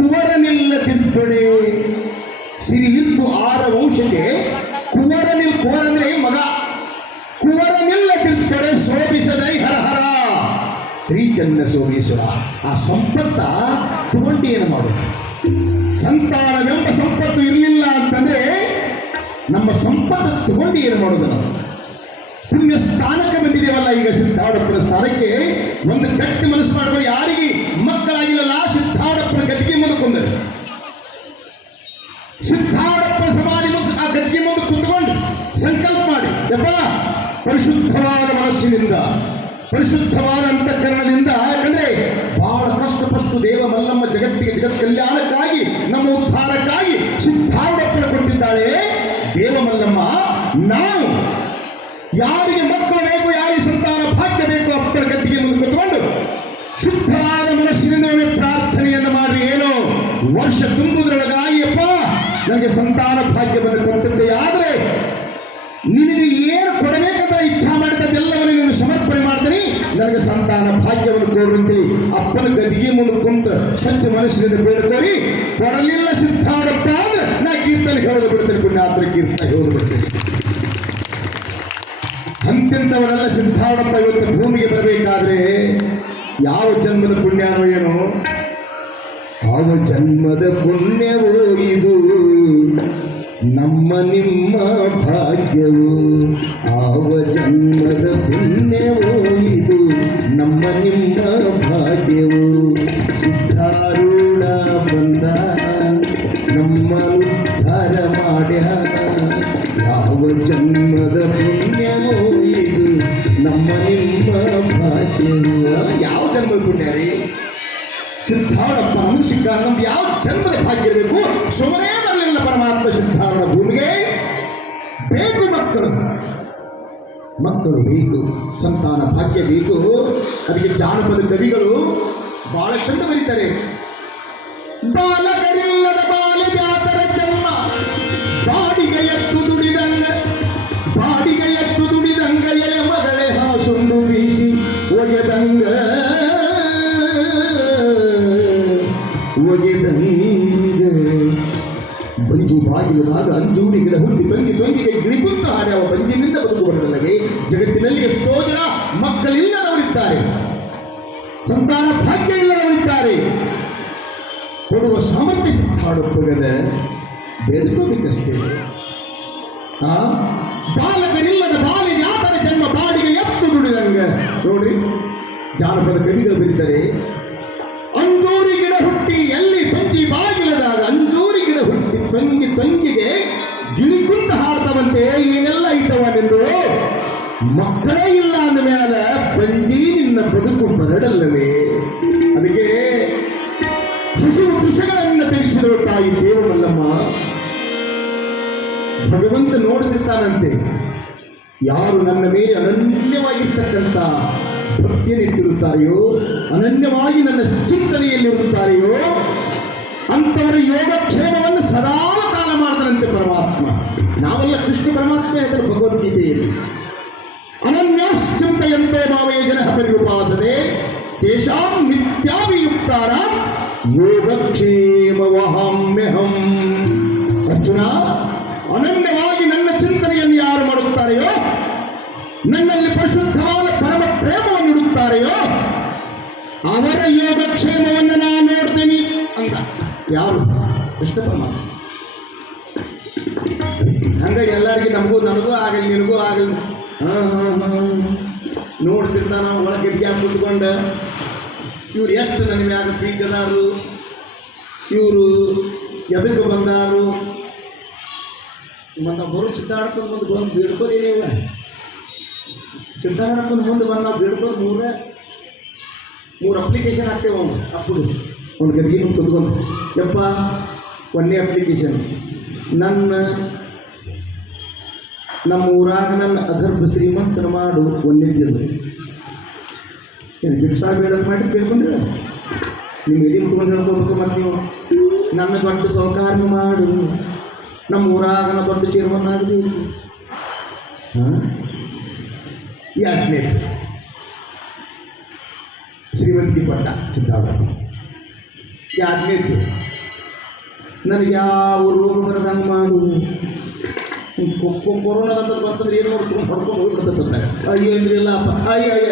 ಕುವರನಿಲ್ಲದಿದ್ದೊಡೆ. ಸಿರಿಯಿದ್ದು 6 ವಂಶಕ್ಕೆ ಕುವರನಿಲ್ ಮಗ, ಕುವರನಿಲ್ಲದಿದ್ದೊಡೆ ಶೋಭಿಸದೈ ಹರಹರ. ಶ್ರೀಚನ್ನ ಸೋಮೇಶ್ವರ ಆ ಸಂಪತ್ತ ತಗೊಂಡು ಏನು ಮಾಡೋದು? ಸಂತಾನವೆಂಬ ಸಂಪತ್ತು ಇರಲಿಲ್ಲ ಅಂತಂದ್ರೆ ನಮ್ಮ ಸಂಪತ್ತು ತಗೊಂಡು ಏನು ಮಾಡೋದು? ನಾವು ಪುಣ್ಯ ಸ್ಥಾನಕ್ಕೆ ಬಂದಿದ್ದೇವಲ್ಲ, ಈಗ ಸಿದ್ಧಾರೂಢಪ್ಪನ ಸ್ಥಾನಕ್ಕೆ ಒಂದು ಗಟ್ಟಿ ಮನಸ್ಸು ಮಾಡುವ. ಯಾರಿಗೆ ಮಕ್ಕಳಾಗಿಲ್ಲಲ್ಲ, ಸಿದ್ಧಾರೂಢಪ್ಪನ ಗದ್ದಿಗೆ ಮುಂದೆ ಕುಂದರೆ, ಸಿದ್ಧಾರೂಢಪ್ಪನ ಸಮಾಧಿ ಮುಂದೆ ಆ ಗದ್ದಿಗೆ ಮುಂದೆ ಕುಂತ್ಕೊಂಡು ಸಂಕಲ್ಪ ಮಾಡಿ, ಯಪ್ಪ ಪರಿಶುದ್ಧವಾದ ಮನಸ್ಸಿನಿಂದ, ಪರಿಶುದ್ಧವಾದ ಅಂತಃಕರಣದಿಂದ, ಯಾಕಂದ್ರೆ ಬಹಳ ಕಷ್ಟಪಟ್ಟು ದೇವ ಮಲ್ಲಮ್ಮ ಜಗತ್ತಿಗೆ ಜಗತ್ ಕಲ್ಯಾಣಕ್ಕಾಗಿ ನಮ್ಮ ಉದ್ಧಾರಕ್ಕಾಗಿ ಸಿದ್ಧಾರೂಢಪ್ಪನ ಕೊಟ್ಟಿದ್ದಾಳೆ ದೇವ ಮಲ್ಲಮ್ಮ. ನಾವು ಯಾರಿಗೆ ಮಕ್ಕಳು ಬೇಕು, ಯಾರಿಗೆ ಸಂತಾನ ಭಾಗ್ಯ ಬೇಕು, ಅಪ್ಪನ ಗದ್ದಿಗೆ ಮುಂದೆ ಕೂತ್ಕೊಂಡು ಶುದ್ಧವಾದ ಮನಸ್ಸಿನಿಂದ ಪ್ರಾರ್ಥನೆಯನ್ನು ಮಾಡ್ರಿ. ಏನೋ ವರ್ಷ ತುಂಬುವುದರೊಳಗಾಗಿ ಅಪ್ಪ ನನಗೆ ಸಂತಾನ ಭಾಗ್ಯವನ್ನು ಕೊಟ್ಟಿದ್ದೆ, ಆದರೆ ನಿನಗೆ ಏನು ಕೊಡಬೇಕಂತ ಇಚ್ಛಾ ಮಾಡಿದ್ದೆಲ್ಲವನ್ನು ನೀನು ಸಮರ್ಪಣೆ ಮಾಡ್ತೀನಿ, ನನಗೆ ಸಂತಾನ ಭಾಗ್ಯವನ್ನು ಕೊಡುವಂತೇಳಿ ಅಪ್ಪನ ಗದಿಗೆ ಮುಂದೆ ಕುಂತು ಸ್ವಚ್ಛ ಮನಸ್ಸಿನಿಂದ ಬೇಡ್ಕೋರಿ. ಕೊಡಲಿಲ್ಲ ಸಿದ್ಧಾರೂಢಪ್ಪ ಅಂದ್ರೆ ನಾ ಕೀರ್ತನೆ ಹೇಳೋದು ಬಿಡ್ತೇನೆ, ಪುಣ್ಯಾತ್ಮ ಕೀರ್ತನೆ ಹೇಳೋದು ಬಿಡ್ತೇನೆ. ಅಂತ್ಯಂತವರೆಲ್ಲ ಸಿದ್ಧಾರೂಢಪ್ಪ ಇವತ್ತು ಭೂಮಿಗೆ ಬರಬೇಕಾದ್ರೆ ಯಾವ ಜನ್ಮದ ಪುಣ್ಯನೋ ಏನೋ, ಯಾವ ಜನ್ಮದ ಪುಣ್ಯವೋ ಇದು, ನಮ್ಮ ನಿಮ್ಮ ಭಾಗ್ಯವು. ಯಾವ ಜನ್ಮದ ಪುಣ್ಯವೋ ಇದು, ನಮ್ಮ ನಿಮ್ಮ ಭಾಗ್ಯವು. ಸಿದ್ಧಾರೂಢ ಬಂದ ನಮ್ಮ ಉದ್ಧಾರ ಮಾಡ್ಯ, ಯಾವ ಜನ್ಮದ ಪುಣ್ಯವೋ ಇದು, ನಮ್ಮ ನಿಮ್ಮ ಭಾಗ್ಯವು. ಯಾವ ಜನ್ಮದ ಪುಣ್ಯ ರೀ ಸಿದ್ಧಾರೂಢಪ್ಪ ನಮಗೆ ಸಿಕ್ಕ? ನಮ್ದು ಯಾವ ಜನ್ಮದ ಭಾಗ್ಯ ಇರಬೇಕು? ಸುಮ್ಮನೆ ಬರಲಿಲ್ಲ ಪರಮಾತ್ಮ ಸಿದ್ಧಾರೂಢ ಭೂಮಿಗೆ. ಬೇಕು ಮಕ್ಕಳು, ಮಕ್ಕಳು ಬೇಕು, ಸಂತಾನ ಭಾಗ್ಯ ಬೇಕು. ಅದಕ್ಕೆ ಜಾನಪದ ಕವಿಗಳು ಬಹಳ ಚಂದ ಬರೀತಾರೆ. ಬಾಲಕರಿಲ್ಲದ ಬಾಲಿದಾತರ ಜನ್ಮ, ಬಾಡಿಗೆ ಎತ್ತು ದುಡಿದಂಗ, ಬಾಡಿಗೆ ಎತ್ತು ದುಡಿದಂಗ, ಎಲೆ ಮಗಳೇ ಹಾಸುಂಡು ಬೀಸಿ ಒಗೆದಂಗ, ಒಗೆದಂಗ. ಬಂಜಿ ಬಾಗಿಲದಾಗ ಅಂಜೂರಿ ಗಿಡ ಹುಟ್ಟಿ ತಂಗಿ ತೊಂಗಿಗೆ ಗಿಳಿಕುತ್ತ ಹಾಡ್ಯಾವ ಬಂಜಿನಿಂದ ಬದುಕುವುದಲ್ಲವೇ. ಜಗತ್ತಿನಲ್ಲಿ ಎಷ್ಟೋ ಜನ ಮಕ್ಕಳಿಲ್ಲದವರಿದ್ದಾರೆ, ಸಂತಾನ ಭಾಗ್ಯ ಇಲ್ಲದವರಿದ್ದಾರೆ. ಕೊಡುವ ಸಾಮರ್ಥ್ಯ ಸಿದ್ಧಾರೂಢಪ್ಪಗದ, ಬೇಡ್ಕೋಬೇಕಷ್ಟೇ. ಬಾಲಕನಿಲ್ಲದ ಬಾಲಿದ್ಯಾತರ ಜನ್ಮ, ಬಾಡಿಗೆ ಎತ್ತು ದುಡಿದಂಗ. ನೋಡ್ರಿ ಜಾನಪದ ಕವಿಗಳು ಬರೀತಾರೆ. ಅಂಜೂರಿ ಗಿಡ ಹುಟ್ಟಿ ಎಲ್ಲಿ ಬಂಜಿ ಬಾಗಿಲದಾಗ, ಅಂಜೂರಿ ಗಿಡ ಹುಟ್ಟಿ ತಂಗಿ ತಂಗಿಗೆ ಗಿಳಿಕುಂತ ಹಾಡ್ತಾವಂತೆ. ಏನೆಲ್ಲ ಐತವನೆಂದು ಮಕ್ಕಳೇ ಇಲ್ಲ ಅಂದ ಮೇಲೆ ಬಂಜಿ ನಿನ್ನ ಬದುಕು ಬರಡಲ್ಲವೇ. ಅದಕ್ಕೆ ಹಸಿವು ತುಷಗಳನ್ನು ತೆಗೆಸಿದಳು ತಾಯಿ ದೇವಮಲ್ಲಮ್ಮ. ಭಗವಂತ ನೋಡುತ್ತಿರ್ತಾನಂತೆ, ಯಾರು ನನ್ನ ಮೇಲೆ ಅನನ್ಯವಾಗಿರ್ತಕ್ಕಂಥ ಭಕ್ತಿಯನ್ನಿಟ್ಟಿರುತ್ತಾರೆಯೋ, ಅನನ್ಯವಾಗಿ ನನ್ನ ಚಿಂತನೆಯಲ್ಲಿರುತ್ತಾರೆಯೋ, ಅಂಥವರ ಯೋಗಕ್ಷೇಮವನ್ನು ಸದಾ ಕಾಲ ಮಾಡ್ತಾನಂತೆ ಪರಮಾತ್ಮ. ನಾವೆಲ್ಲ ಕೃಷ್ಣ ಪರಮಾತ್ಮ ಅದರ ಭಗವದ್ಗೀತೆಯಲ್ಲಿ ಅನನ್ಯಾಶ್ಚಿಂತೆಯಂತೆ ಮಾವೇ ಜನಃ ಪರಿರುಪಾಸತೆ ತೇಷಾಂ ನಿತ್ಯಾಭಿಯುಕ್ತಾನಾಂ ಯೋಗಕ್ಷೇಮವಹಾಮ್ಯಹಂ. ಅರ್ಜುನ, ಅನನ್ಯವಾಗಿ ನನ್ನ ಚಿಂತನೆಯನ್ನು ಯಾರು ಮಾಡುತ್ತಾರೆಯೋ, ನನ್ನಲ್ಲಿ ಪರಿಶುದ್ಧವಾದ ಪರಮ ಪ್ರೇಮವನ್ನು ಇಡುತ್ತಾರೆಯೋ, ಅವರ ಯೋಗಕ್ಷೇಮವನ್ನು ನಾನು ನೋಡ್ತೇನೆ ಅಂತ. ಯಾರು? ಕೃಷ್ಣ ಪರಮಾತ್ಮ. ಹಂಗಾಗಿ ಎಲ್ಲರಿಗೂ ನನಗೂ ಆಗಲಿ ನಿನಗೂ ಆಗಲಿ ನೋಡ್ತಿರ್ತಾನ. ಒಳಗೆ ಗದ್ಯಾಗ ಕೂತ್ಕೊಂಡ ಇವ್ರು ಎಷ್ಟು ನನ್ನ ಮ್ಯಾಗ ಪ್ರೀತಿದಾರು, ಇವರು ಎದಕ್ಕೆ ಬಂದಾರು, ಮತ್ತು ಬರೋ ಸಿದ್ಧಾರ್ಥನ ಮುಂದೆ ಬಂದು ಬೇಡ್ಕೋದೇನಿಲ್ಲ. ಸಿದ್ಧಾರ್ಥನ ಮುಂದೆ ಬಂದು ನಾವು ಬೇಡ್ಕೊಂಡು ಮೂರು ಅಪ್ಲಿಕೇಶನ್ ಹಾಕ್ತೇವೆ. ಅವನು ಅಪ್ಪಡು ಅವ್ನು ಗದ್ಗೆ ಮುಂದೆ ಕೂತ್ಕೊಂಡು, ಯಪ್ಪ ಒಂದೇ ಅಪ್ಲಿಕೇಶನ್, ನಮ್ಮ ಊರಾಗ ನನ್ನ ಅಗರ್ಭ ಶ್ರೀಮಂತರ ಮಾಡು ಒಂದೇದ್ದು. ಏನು ಭಿಕ್ಷಾ ಬೇಡಕ್ಕೆ ಮಾಡಿ ಕೇಳ್ಕೊಂಡ್ರೆ ನಿಮ್ಮ ಎದೆ ಮುಟ್ಕೊಂಡು ಹೇಳ್ಕೋಬೇಕು. ಮತ್ತು ನೀವು ನನ್ನ ದೊಡ್ಡ ಸೌಕಾರ ಮಾಡು, ನಮ್ಮ ಊರಾಗ ದೊಡ್ಡ ಚೇರ್ಮನ್ ಆಗಬೇಕು. ಎರಡನೇ ಶ್ರೀಮಂತಿಗೆ ಕೊಟ್ಟ ಸಿದ್ಧಾರೂಢ. ಎರಡನೇದು ನನಗೆ ಯಾವ ರೋಗ ಬರದಂಗೆ ಮಾಡು. ಕೊರೋನಾದಂತ ಬಂತಂದ್ರೆ ಏನು ಮಾಡ್ಕೊಂಡು ಹೊಡ್ಕೊಂಡು ಹೋಗ್ಬಿಡ್ತಂತಾರೆ. ಅಯ್ಯೋ ಅಂದ್ರೆ ಇಲ್ಲ ಅಪ್ಪ, ಅಯ್ಯ ಅಯ್ಯ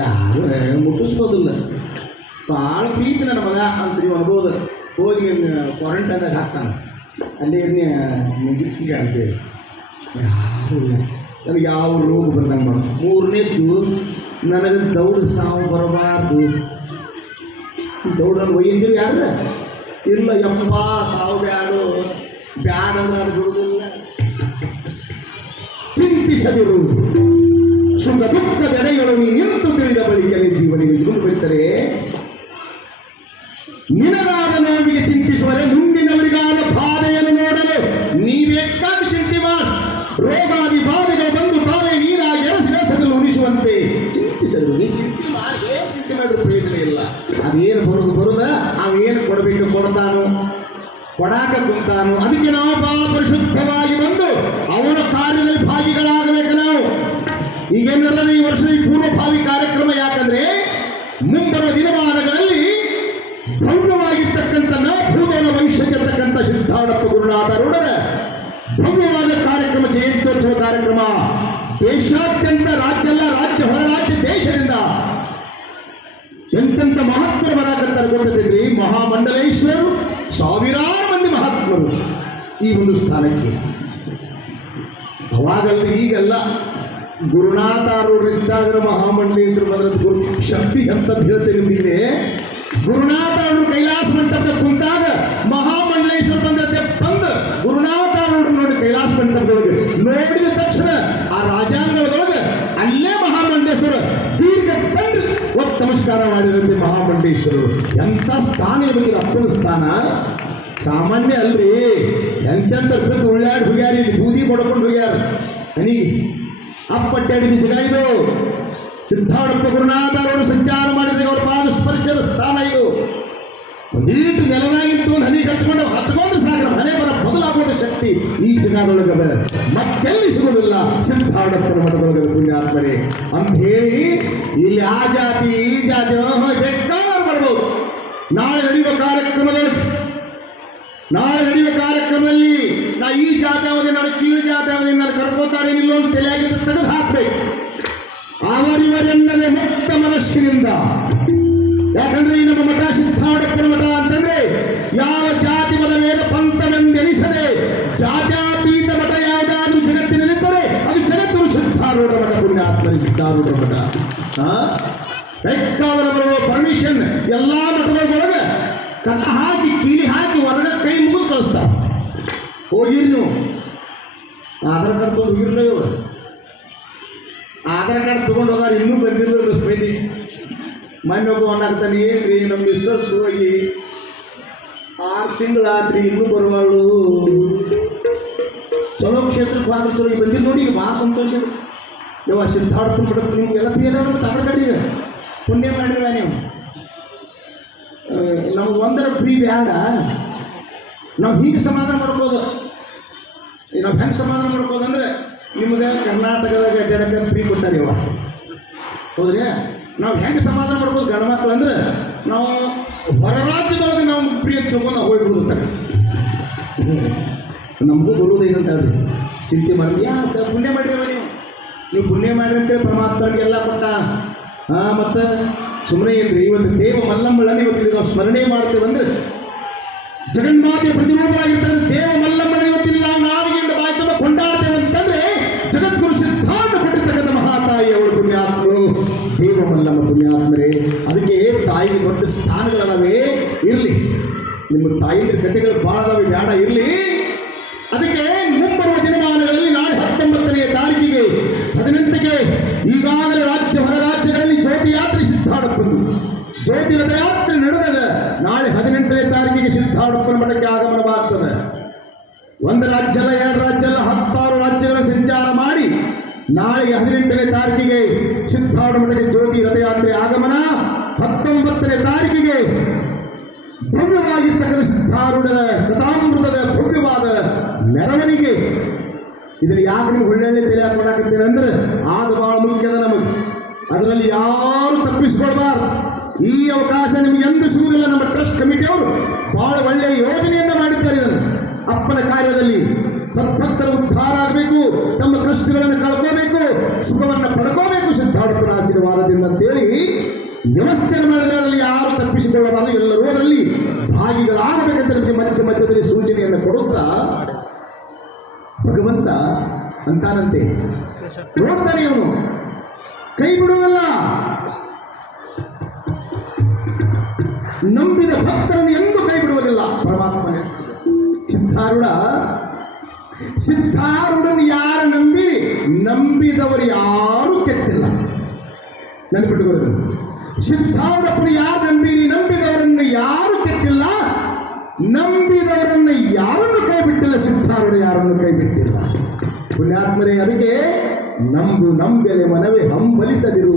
ಯಾರು ಮುಟ್ಟಿಸ್ಬೋದಿಲ್ಲ. ಭಾಳ ಪ್ರೀತಿ ನನ್ನ ಮಗ ಅಂತ ನೀವು ಅನ್ಬೋದು. ಹೋಗಿ ಕ್ವಾರಂಟೈನ್ದಾಗ ಹಾಕ್ತಾನೆ, ಅಲ್ಲೇ ಮುಗಿಸ್ಗೆ ಅಂತೇಳಿ ಯಾರು ಇಲ್ಲ. ನನಗೆ ಯಾವ ರೋಗ ಬರ್ದಂಗೆ ಮಾಡು. ಮೂರನೇದ್ದು ನನಗೆ ದೌಡು ಸಾವು ಬರಬಾರ್ದು. ದೌಡನ್ನು ಒಯ್ಯಂದಿರು ಯಾರು ಇಲ್ಲ, ಯಪ್ಪ ಸಾವು ಬ್ಯಾಡು ಬ್ಯಾಡ ಅಂದ್ರೆ ಅದು ಬಿಡುವುದಿಲ್ಲ. ಚಿಂತಿಸದಿರು ಸುಖ ದುಃಖದೆಡೆಗಳು ನೀ ನಿಂತು ತಿಳಿದ ಬಳಿಕ ಜೀವನ ನಿಜಗೊಂಡು ಬರೀತಾರೆ. ನಿನಗಾದ ನೋವಿಗೆ ಚಿಂತಿಸುವರೆ ಮುಂದಿನವರಿಗಾದ ಬಾಧೆಯನ್ನು ನೋಡಲು ನೀಬೇಕಾದ ಚಿಂತೆ ಮಾಡಿ. ರೋಗಾದಿ ಬಾಧೆಗಳು ಬಂದು ತಾವೇ ನೀರಾಗಿ ಎರಸಲು ಉಣಿಸುವಂತೆ ಚಿಂತಿಸಲು ನೀ ಚಿಂತೆ ಮಾಡಿ. ಏನು ಚಿಂತೆ ಮಾಡೋ ಪ್ರಯೋಜನ ಇಲ್ಲ. ಅದೇನು ಬರುದ ಅವೇನು ಕೊಡಬೇಕು ಕೊಡ್ತಾನು, ಕೊಡಾಕ ಕುಂತಾನು. ಅದಕ್ಕೆ ನಾವು ಪರಿಶುದ್ಧವಾಗಿ ಬಂದು ಅವನ ಕಾರ್ಯದಲ್ಲಿ ಭಾಗಿಗಳಾಗಬೇಕು. ನಾವು ಈಗೇನು ನಡೆದ ಈ ವರ್ಷದ ಈ ಪೂರ್ವಭಾವಿ ಕಾರ್ಯಕ್ರಮ ಯಾಕಂದ್ರೆ ಮುಂಬರುವ ದಿನಮಾನಗಳಲ್ಲಿ ಭವ್ಯವಾಗಿರ್ತಕ್ಕಂಥ ಭೂಗೋಳ ಭವಿಷ್ಯಕ್ಕಿರ್ತಕ್ಕಂಥ ಸಿದ್ಧಾರೂಢಪ್ಪ ಗುರುನಾಥರೂಢರ ಭವ್ಯವಾದ ಕಾರ್ಯಕ್ರಮ, ಜಯಂತ್ಯೋತ್ಸವ ಕಾರ್ಯಕ್ರಮ ದೇಶಾದ್ಯಂತ, ರಾಜ್ಯ ಅಲ್ಲ ರಾಜ್ಯ ಹೊರ ರಾಜ್ಯ ದೇಶದಿಂದ ಎಂತೆಂಥ ಮಹಾತ್ಮರು ಬರಾಕಂತಾರೆ ಗೊತ್ತಿದ್ರಿ. ಮಹಾಮಂಡಲೇಶ್ವರರು ಸಾವಿರಾರು ಮಂದಿ ಮಹಾತ್ಮರು ಈ ಒಂದು ಸ್ಥಾನಕ್ಕೆ. ಅವಾಗಲ್ರಿ ಈಗಲ್ಲ. ಗುರುನಾಥರೂಢರಿದ್ದಾಗ ಮಹಾಮಂಡಲೇಶ್ವರ ಬಂದ್ರೆ ಗುರು ಶಕ್ತಿ ಎಂತದ್ದು ಹೇಳ್ತೇನೆ ನಿಮಗೆ. ಗುರುನಾಥರು ಕೈಲಾಸ ಮಂಟಪದ ಕುಂತಾಗ ಮಹಾಮಂಡಲೇಶ್ವರ ಬಂದ್ರೆ ಬಂದು ಗುರುನಾಥರು ನೋಡಿ ಕೈಲಾಸ ಮಂಟಪದೊಳಗೆ ನೋಡಿದ ತಕ್ಷಣ ಆ ರಾಜಾಂಗಣದೊಳಗೆ ಅಲ್ಲೇ ಮಹಾಮಂಡಲೇಶ್ವರ ದೀರ್ಘ ತಂದು ಒತ್ತು ನಮಸ್ಕಾರ ಮಾಡಿದಂತೆ ಮಹಾಮಂಡಲೇಶ್ವರರು. ಎಂಥ ಸ್ಥಾನ ಇರಬೇಕಿದೆ ಅಪ್ಪನ ಸ್ಥಾನ, ಸಾಮಾನ್ಯ ಅಲ್ರಿ. ಎಂತೆಂಥ ಬಿದ್ದು ಉಳ್ಳಾಡಿ ಹೋಗ್ಯಾರ, ಇಲ್ಲಿ ಬೂದಿ ಕೊಡ್ಕೊಂಡು ಹೋಗ್ಯಾರ. ನನಗೆ ಅಪ್ಪಟ್ಟಾಡಿದ ಜಗ ಇದು. ಸಿದ್ಧಾರೂಢಪ್ಪ ಗುರುನಾಥರವರು ಸಂಚಾರ ಮಾಡಿದಾಗ ಅವ್ರ ಪಾದ ಸ್ಪರ್ಶದ ಸ್ಥಾನ ಇದು. ಒಂದೀಟು ನೆಲದಾಗಿತ್ತು ಹನಿ ಹಚ್ಕೊಂಡು ಸಾಕ್ರ ಮನೆ ಬರ ಬದಲಾಗುವ ಶಕ್ತಿ ಈ ಜಗದೊಳಗದ, ಮತ್ತೆಲ್ಲಿ ಸಿಗುವುದಿಲ್ಲ. ಸಿದ್ಧಾರೂಢಪ್ಪನ ಮಠದೊಳಗದ ಪುಣ್ಯಾತ್ಮರೇ ಅಂತ ಹೇಳಿ ಇಲ್ಲಿ ಆ ಜಾತಿ ಈ ಜಾತಿ ಬೇಕಾದ್ರೂ ಬರ್ಬೋದು. ನಾಳೆ ನಡೆಯುವ ಕಾರ್ಯಕ್ರಮದಲ್ಲಿ ನಾ ಈ ಜಾತಿ ಅವಧಿ ನಾಳೆ ಕೀಳು ಜಾತಿ ಅವಧಿ ನಾನು ಕರ್ಕೋತಾರೆ ಇಲ್ಲೊಂದು ತಲೆಯಾಗಿದ್ದು ತೆಗೆದು ಹಾಕ್ಬೇಕು. ಅವರಿವರೆನ್ನದೆ ಮುಕ್ತ ಮನಸ್ಸಿನಿಂದ. ಯಾಕಂದ್ರೆ ಈ ನಮ್ಮ ಮಠ ಸಿದ್ಧಾರೂಢಪ್ಪನ ಮಠ ಅಂತಂದ್ರೆ ಯಾವ ಜಾತಿ ಮತ ವೇದ ಪಂಥವೆಂದೆನಿಸದೆ ಜಾತ್ಯಾತೀತ ಮಠ ಯಾವುದಾದ್ರೂ ಜಗತ್ತಿನಲ್ಲಿದ್ದರೆ ಅದು ಜಗತ್ತು ಸಿದ್ಧಾರೂಢ ಮಠ. ಪುಣ್ಯಾತ್ಮರಿ ಸಿದ್ಧಾರೂಢ ಮಠ. ಬೇಕಾದರ ಬರುವ ಪರ್ಮಿಷನ್ ಎಲ್ಲಾ ಮಠಗಳೊಳಗೆ ಕದ ಹಾಕಿ ಕೀಲಿ ಹಾಕಿ ಹೊರಗ ಕೈ ಮುಗಿದು ಕಳಿಸ್ತಾರೆ. ಹೋಗಿರಿ ನೀವು ಆಧಾರ್ ಕಾರ್ಡ್ ತಗೊಂಡು ಹೋಗಿರ್ಲಿ. ಇವರು ಆಧಾರ್ ಕಾರ್ಡ್ ತಗೊಂಡು ಹೋದಾರ ಇನ್ನೂ ಬಂದಿರಲಿಲ್ಲ ಸ್ಪೈದಿ. ಮೊನ್ನೆ ಒಬ್ಬ ಅನ್ನಾಗ್ತಾನೆ, ಏನ್ರಿ ನಮ್ಮ ಮಿಸ್ಟರ್ಸ್ ಹೋಗಿ 6 ತಿಂಗಳಾದ್ರಿ ಇನ್ನೂ ಬರುವಾಳು. ಚಲೋ ಕ್ಷೇತ್ರಕ್ಕೆ ಹೋದ್ರೆ ಚಲೋ ಈಗ ಬಂದಿದ್ದು ನೋಡಿ. ಈಗ ಭಾಳ ಸಂತೋಷ. ಇವಾಗ ಸಿದ್ಧಾರೂಢ ಮಠಕ್ಕೆ ನಿಮಗೆಲ್ಲ ಪ್ರಿಯ ಆಧಾರ್ ಕಾರ್ಡ್ ಈಗ ಪುಣ್ಯ ಮಾಡಿರುವ ನೀವು. ನಮ್ಗೆ ಒಂದರ ಫ್ರೀ ಬೇಡ. ನಾವು ಹೀಗೆ ಸಮಾಧಾನ ಮಾಡ್ಬೋದು. ನಾವು ಹೆಂಗೆ ಸಮಾಧಾನ ಮಾಡ್ಬೋದಂದ್ರೆ ನಿಮ್ಗೆ ಕರ್ನಾಟಕದಾಗ ಅಡ್ಡಾಡಕ್ಕೆ ಫ್ರೀ ಕೊಟ್ಟಾರೆ ಇವ. ಹೌದ್ರಿ? ನಾವು ಹೆಂಗೆ ಸಮಾಧಾನ ಮಾಡ್ಬೋದು ಗಂಡು ಮಕ್ಕಳು ಅಂದ್ರೆ ನಾವು ಹೊರ ರಾಜ್ಯದೊಳಗೆ ನಾವು ಫ್ರೀ ಅಂತ ತಿಳ್ಕೊಂಡು ನಾವು ಹೋಗ್ಬಿಡುತ್ತಾರೆ. ನಮಗೂ ಬರುವುದೇನಂತ ಹೇಳ್ರಿ. ಚಿಂತೆ ಮಾಡಿ ಯಾಕೆ ಪುಣ್ಯ ಮಾಡಿರವ ನೀವು ಪುಣ್ಯ ಮಾಡಿ ಅಂತೇಳಿ ಪರಮಾತ್ಮನಿಗೆಲ್ಲ ಕೊಟ್ಟ. ಮತ್ತು ಸುಮ್ಮನೆ ಏನ್ರಿ ಇವತ್ತು ದೇವ ಮಲ್ಲಮ್ಮಳನ್ನು ಇವತ್ತಿಗೆ ನಾವು ಸ್ಮರಣೆ ಮಾಡ್ತೇವೆ ಅಂದ್ರೆ ಜಗನ್ಮಾತೆಯ ಪ್ರತಿರೂಪರಾಗಿರ್ತಕ್ಕಂಥ ದೇವ ಮಲ್ಲಮ್ಮನ ಇವತ್ತಿಲ್ಲ ನಾವು ನಾಡಿಗೆ ಬಾಯಿ ತುಂಬ ಕೊಂಡಾಡ್ತೇವೆ ಅಂತಂದ್ರೆ ಜಗದ್ಗುರು ಸಿದ್ಧಾರ್ಥ ಕೊಟ್ಟಿರ್ತಕ್ಕಂಥ ಮಹಾತಾಯಿ ಅವರು ಪುಣ್ಯಾತ್ಮರು, ದೇವ ಮಲ್ಲಮ್ಮ ಪುಣ್ಯಾತ್ಮರೇ. ಅದಕ್ಕೆ ತಾಯಿಗೆ ದೊಡ್ಡ ಸ್ಥಾನಗಳದಾವೆ. ಇರಲಿ, ನಿಮ್ಮ ತಾಯಿಯ ಕಥೆಗಳು ಭಾಳ ಅದಾವೆ, ಬೇಡ ಇರಲಿ. ಅದಕ್ಕೆ ಮುಂಬರುವ ದಿನಮಾನಗಳಲ್ಲಿ ನಾಳೆ 19ನೇ ತಾರೀಕಿಗೆ 18ಕ್ಕೆ ಈಗಾಗಲೇ ರಾಜ್ಯ ಹೊರ ರಾಜ್ಯಗಳಲ್ಲಿ ಜ್ಯೋತಿ ಯಾತ್ರೆ ಸಿದ್ಧಾರೂಢಪ್ಪಂದು ಜ್ಯೋತಿ ರಥಯಾತ್ರೆ ನಡೆದ ನಾಳೆ 18ನೇ ತಾರೀಕಿಗೆ ಸಿದ್ಧಾರೂಢಪ್ಪನ ಮಠಕ್ಕೆ ಆಗಮನವಾಗ್ತದೆ. 1 ರಾಜ್ಯ ಅಲ್ಲ 2 ರಾಜ್ಯ ಅಲ್ಲ 16 ರಾಜ್ಯಗಳ ಸಂಚಾರ ಮಾಡಿ ನಾಳೆ 18ನೇ ತಾರೀಕಿಗೆ ಸಿದ್ಧಾರೂಢ ಮಠಕ್ಕೆ ಜ್ಯೋತಿ ರಥಯಾತ್ರೆ ಆಗಮನ. 19ನೇ ತಾರೀಕಿಗೆ ಭವ್ಯವಾಗಿರ್ತಕ್ಕಂಥ ಸಿದ್ಧಾರೂಢರ ಕಥಾಮೃತದ ಭವ್ಯವಾದ ಮೆರವಣಿಗೆ. ಇದನ್ನು ಯಾಕೆ ನೀವು ಒಳ್ಳೆ ತಲೆ ಹಾಕೊಂಡಾಕತ್ತೀರ ಅಂದ್ರೆ ಅದು ಭಾಳ ಮುಖ್ಯದ ನಮಗೆ. ಅದರಲ್ಲಿ ಯಾರು ತಪ್ಪಿಸ್ಕೊಳ್ಬಾರ್ದು. ಈ ಅವಕಾಶ ನಿಮಗೆ ಎಂದು ಸಿಗುವುದಿಲ್ಲ. ನಮ್ಮ ಟ್ರಸ್ಟ್ ಕಮಿಟಿಯವರು ಬಹಳ ಒಳ್ಳೆಯ ಯೋಜನೆಯನ್ನ ಮಾಡಿದ್ದಾರೆ. ಇದನ್ನು ಅಪ್ಪನ ಕಾರ್ಯದಲ್ಲಿ ಸದ್ಭಕ್ತರ ಉದ್ಧಾರ ಆಗಬೇಕು, ತಮ್ಮ ಕಷ್ಟಗಳನ್ನು ಕಳ್ಕೋಬೇಕು, ಸುಖವನ್ನು ಪಡ್ಕೋಬೇಕು ಸಿದ್ಧಾರ್ಥನ ಆಶೀರ್ವಾದದಿಂದ ಅಂತೇಳಿ ವ್ಯವಸ್ಥೆಯನ್ನು ಮಾಡಿದರೆ ಅದರಲ್ಲಿ ಯಾರು ತಪ್ಪಿಸಿಕೊಳ್ಳಬಾರದು, ಎಲ್ಲರೂ ಅದರಲ್ಲಿ ಭಾಗಿಗಳಾಗಬೇಕಂತ ನಮಗೆ ಮಧ್ಯದಲ್ಲಿ ಸೂಚನೆಯನ್ನು ಕೊಡುತ್ತಾ ಭಗವಂತ ಅಂತಾನಂತೆ. ನೋಡ್ತಾನೆ ಅವನು, ಕೈ ಬಿಡುವಲ್ಲ, ನಂಬಿದ ಭಕ್ತರನ್ನು ಎಂದೂ ಕೈ ಬಿಡುವುದಿಲ್ಲ ಪರಮಾತ್ಮನೇ. ಸಿದ್ಧಾರೂಢನ ಯಾರು ನಂಬಿದವರು ಯಾರೂ ಕೆಟ್ಟಿಲ್ಲ. ನೆನಪಿಟ್ಟುಕೊಳ್ಳೋದು, ಸಿದ್ಧಾರೂಢಪ್ಪನ ಯಾರು ನಂಬಿದವರನ್ನು ಯಾರು ಕೆಟ್ಟಿಲ್ಲ, ನಂಬಿದವರನ್ನು ಯಾರನ್ನು ಕೈ ಬಿಟ್ಟಿಲ್ಲ. ಸಿದ್ಧಾರೂಢ ಯಾರನ್ನು ಕೈ ಬಿಟ್ಟಿಲ್ಲ. ಪುಣ್ಯಾತ್ಮರೇ, ಅದಕ್ಕೆ ನಂಬೆಲೆ ಮನವೇ ಹಂಬಲಿಸದಿರು,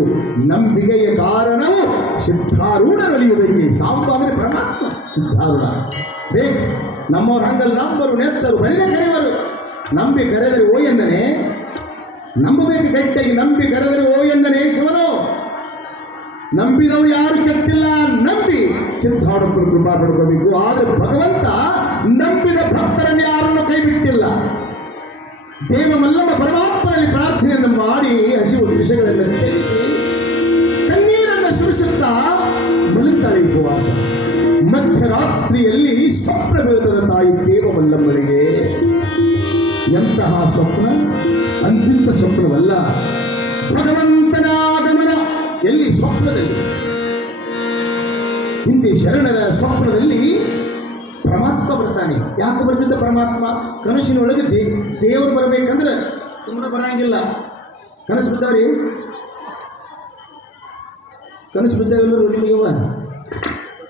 ನಂಬಿಕೆಯ ಕಾರಣವು ಸಿದ್ಧಾರೂಢನಲ್ಲಿಯುವುದಕ್ಕೆ. ಸಾಂಬ ಅಂದರೆ ಪರಮಾತ್ಮ, ಸಿದ್ಧಾರೂಢ ಬೇಕು. ನಮ್ಮವ್ರು ಹಂಗಲ್ಲ, ನಂಬರು ನೆಚ್ಚರು ಬರೀನೇ ಕರೆಯುವರು. ನಂಬಿ ಕರೆದರೆ ಓ ಎಂದನೆ, ನಂಬಬೇಕು ಗಟ್ಟಿಯಾಗಿ. ನಂಬಿ ಕರೆದರೆ ಓ ಎಂದನೆ ಶಿವನು. ನಂಬಿದವರು ಯಾರು ಕೆಟ್ಟಿಲ್ಲ, ನಂಬಿ ಸಿದ್ಧಾರೂಢರು ಕೃಪಾ ಪಡ್ಕೋಬೇಕು. ಆದರೆ ಭಗವಂತ ನಂಬಿದ ಭಕ್ತರನ್ನು ಯಾರನ್ನು ಕೈ ಬಿಟ್ಟಿಲ್ಲ. ದೇವ ಮಲ್ಲಮ್ಮ ಪರಮಾತ್ಮನಲ್ಲಿ ಪ್ರಾರ್ಥನೆಯನ್ನು ಮಾಡಿ ಹಸಿವು ವಿಷಯಗಳನ್ನು ತ್ಯಜಿಸಿ ಕಣ್ಣೀರನ್ನು ಸುರಿಸುತ್ತಾ ಮಲಗ್ತಾಳೆ ಉಪವಾಸ. ಮಧ್ಯರಾತ್ರಿಯಲ್ಲಿ ಸ್ವಪ್ನ ಬೀಳುತ್ತದೆ ತಾಯಿ ದೇವ ಮಲ್ಲಮ್ಮನಿಗೆ. ಎಂತಹ ಸ್ವಪ್ನ? ಅಂತಿಂತ ಸ್ವಪ್ನವಲ್ಲ, ಭಗವಂತನ ಆಗಮನ. ಎಲ್ಲಿ? ಸ್ವಪ್ನದಲ್ಲಿ. ಹಿಂದೆ ಶರಣರ ಸ್ವಪ್ನದಲ್ಲಿ ಪರಮಾತ್ಮ ಬರ್ತಾನೆ. ಯಾಕೆ ಬರ್ತಿದ್ದ ಪರಮಾತ್ಮ? ಕನಸಿನೊಳಗೆ ದೇವರು ಬರಬೇಕಂದ್ರೆ ಸುಮ್ಮನೆ ಬರಂಗಿಲ್ಲ. ಕನಸು ಬಿದ್ದಾವ್ರಿ, ಕನಸು ಬಿದ್ದಾವೆಲ್ಲರೂ ನಿಮಗೆವ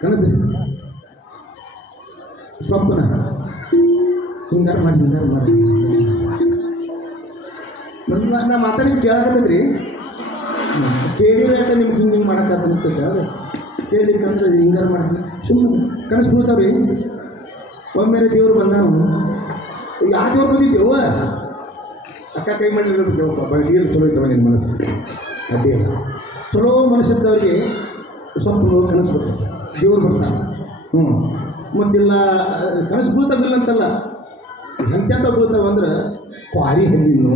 ಕನಸು ಸ್ವಪ್ನ ಹಿಂಗಾರು ಮಾಡಿ ನಾ ಮಾತಾಡಿ ಕೇಳಾಕತ್ತದ್ರಿ. ಕೇಳಿದ್ರೆ ನಿಮ್ಗೆ ಹಿಂಗೆ ಮಾಡಕ್ಕೆ ಅನಿಸ್ತೈತೆ. ಅದು ಕೇಳಿಕಂದ್ರೆ ಹಿಂಗಾರು ಮಾಡ್ತೀನಿ. ಸುಮ್ಮನೆ ಕನಸು ಬೀಳ್ತಾವ್ರಿ. ಒಮ್ಮೆ ದೇವ್ರು ಬಂದಾನು. ಯಾವ ದೇವ್ರು ಬಂದಿದ್ದೇವ? ಅಕ್ಕ ಕೈ ಮಾಡಿದ್ದೇವಪ್ಪ, ನೀರು ಚಲೋ ಇದ್ದಾವೆ ನಿನ್ನ ಮನಸ್ಸು. ಅಡ್ಡಿಯಲ್ಲ, ಚಲೋ ಮನಸ್ಸಿದ್ದವ್ರಿಗೆ ಸ್ವಲ್ಪ ಕನಸು ಬರ್ತಾರೆ, ದೇವ್ರು ಬರ್ತಾನೆ. ಮತ್ತಿಲ್ಲ ಕನಸು ಬೀಳ್ತಾವಿಲ್ಲ ಅಂತಲ್ಲ, ಎಂತೆಂತ ಬೀಳ್ತಾವಂದ್ರೆ ಕ್ವಾರಿ ಹಲ್ಲಿನು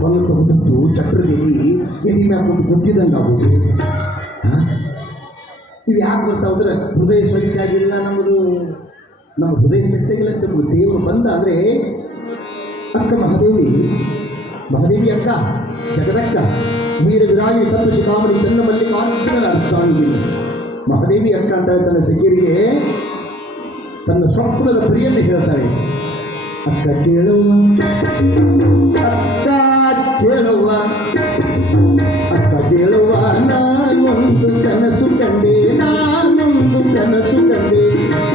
ಕೊಲ್ಲಕ್ಕೆ ಹೊತ್ತು ಚಕ್ರದೇವಿ ಎದಿ ಮ್ಯಾಗ ಗೊತ್ತಿದ್ದಂಗೆ ಆಗೋದು. ಇವು ಯಾಕೆ ಬರ್ತಾವಂದ್ರೆ ಹೃದಯ ಸ್ವಚ್ಛ ಆಗಿಲ್ಲ ನಮ್ಮದು. ನಮ್ಮ ಹೃದಯ ಸ್ವಚ್ಛಾಗಿಲ್ಲ ಅಂತ ದೇವರು ಬಂದ ಅಂದರೆ ಅಕ್ಕ ಮಹಾದೇವಿ ಅಕ್ಕ ಜಗದಕ್ಕ ವೀರ ವಿರಾಗಿ ತತ್ವ ಶಿಖಾಮಣಿ ಚನ್ನ ಮಲ್ಲಿಕಾರ್ಜುನನ ಅರ್ಥಾಂಗಿಲ್ಲ. ಮಹಾದೇವಿ ಅಕ್ಕ ಅಂತ ತನ್ನ ಸಖಿಯರಿಗೆ ತನ್ನ ಸ್ವಪ್ನದ ಪ್ರಿಯನ್ನು ಹೇಳ್ತಾರೆ. ಅಕ್ಕ ಕೇಳುವ, ಅಕ್ಕ ಕೇಳುವ, ಅಕ್ಕ ಕೇಳುವ, ನಾನೊಂದು ಕನಸು ಕಂಡೆ, ನಾನೊಂದು ಕನಸು ಕಂಡೆ,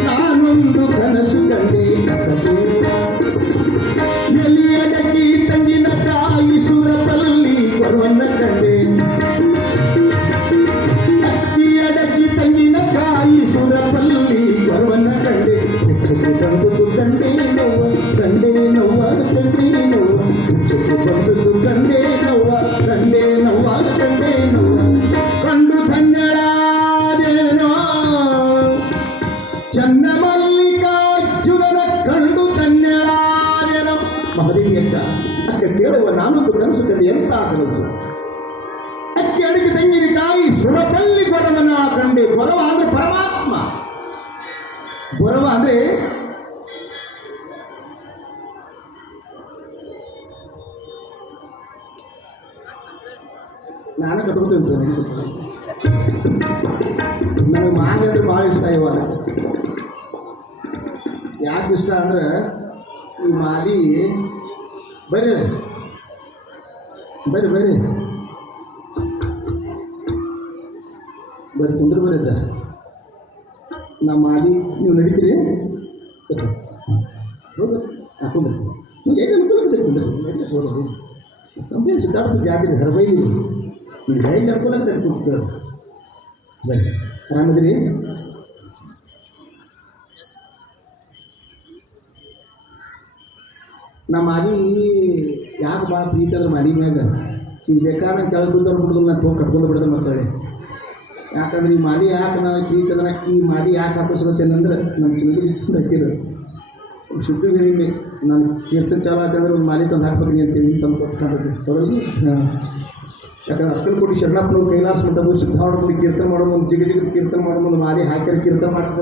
ನಾನೊಂದು ಕನಸು ಕಂಡೆ. ಎಲಿಯಡಕಿ ತೆಂಗಿನಕಾಯಿ ಸುರಪಲ್ಲಿ ಕೊರವನ್ನ ಕಂಡೆ, ಅಕ್ಕಿಯಡಕಿ ತೆಂಗಿನಕಾಯಿ ಸುರಪಲ್ಲಿ ಕೊರವನ್ನ ಕಂಡೆ. ಹೆಚ್ಚು ಬಂದು ಕಂಡೆ ನೋವ, ಕಂಡೆ ನೋವ, ಕಂಡೆ ನೋವ, ಹೆಚ್ಚು ಬಂದು ಕಂಡೆ ನೋವ, ಕಂಡೆ ನೋವ, ಕಂಡೆ ನೋವ. ಕಂಡು ಧನ್ಯಳಾದೇನೋ ಚನ್ನ ಮಲ್ಲಿಕಾರ್ಜುನನ ಕಂಡು ಧನ್ಯಳಾದೇನೋ. ಮಹಾದೇವಿ ಅಕ್ಕ ಕೇಳುವ, ನಾನೊಂದು ಕನಸು ಕಂಡು. ಎಂತ ಕನಸು? ಅಕ್ಕಿ ಅಡಿಗೆ ತೆಂಗಿನಕಾಯಿ ಸುರಪಲ್ಲಿ ಗೊರವನ ಕಂಡೆ. ಗೊರವ ಅಂದ್ರೆ ಪರಮಾತ್ಮ. ಗೊರವ ಅಂದ್ರೆ ನಾನು ಕಟ್ಕೊತೀನಿ. ನನಗೆ ಮಾಲೆ ಅಂದ್ರೆ ಭಾಳ ಇಷ್ಟ. ಇವಾಗ ಯಾಕೆ ಇಷ್ಟ ಅಂದ್ರೆ ಈ ಮಾಲಿ ಬರ್ರಿ ಬರ್ರಿ ಬರ್ರಿ ಬರ್ರಿ ಕುಂದ್ರೆ ಬರ್ರಿ ಅಜ್ಜ. ನಮ್ಮ ಮಾಲಿ ನೀವು ನಡೀತೀರಿ ಹೌದು ಹಾಕೊಂಡ್ರಿ. ನಿಮ್ಗೆ ಹೇಗೆ ಅನುಕೂಲ ಆಗ್ತದೆ ಕುಂದ್ರೆ ಹೋಗೋದು. ನಮ್ಗೇನು ಸಿದ್ಧಾರ್ಥ ಜಾತಿ ಹರಬೈಲಿ ನಿಮ್ಗೆ ಹೇಗೆ ಅನುಕೂಲ ಆಗ್ತದೆ ಕುಂತ್ಕೊಳ್ಳೋದು. ಬರ್ರಿ, ಆರಾಮದಿರಿ? ನಮ್ಮ ಮಾಲಿ ಯಾಕೆ ಭಾಳ ಪ್ರೀತಿ ಅದ್ರ ಮಾಲಿ ಮ್ಯಾಗ. ಈಗ ಬೇಕಾದಂಗೆ ಕೆಳಗೆ ಬಿದ್ದವ್ರು ಬಿಡೋದಿಲ್ಲ, ನಾನು ತೊಗೊಂಡು ಕಟ್ಕೊಂಡು ಬಿಡೋದು ಮಾತಾಡಿ. ಯಾಕಂದ್ರೆ ಈ ಮಾಲಿ ಯಾಕೆ ನಾನು ಪ್ರೀತಿ ಅಂದ್ರೆ ಈ ಮಾಲಿ ಯಾಕೆ ಹಾಕಿಸ್ಕೊತೇನೆಂದ್ರೆ ನಮ್ಮ ಚಿನ್ನಗುಡಿ ಹತ್ತಿರ ಶುದ್ಧಗಿರಿ ನಾನು ಕೀರ್ತನೆ ಚಾಲ ಆಯ್ತಂದ್ರೆ ಒಂದು ಮಾಲಿ ತಂದು ಹಾಕ್ಬೇಕು ಅಂತೇಳಿ ತಂದು ಕೊಟ್ಟು ಯಾಕಂದ್ರೆ ಅಕ್ಕಲಕೋಟಿ ಶರಣಪ್ಪನವ್ರು ಕೈಲಾಸ ಮಠ ಸಿದ್ಧಾವಣ ಮುಂದೆ ಕೀರ್ತನೆ ಮಾಡೋ ಮುಂದೆ ಜಿಗ ಕೀರ್ತನೆ ಮಾಡೋ ಮುಂದೆ ಮಾಲಿ ಹಾಕಿರ ಕೀರ್ತನೆ ಮಾಡ್ತಾರೆ.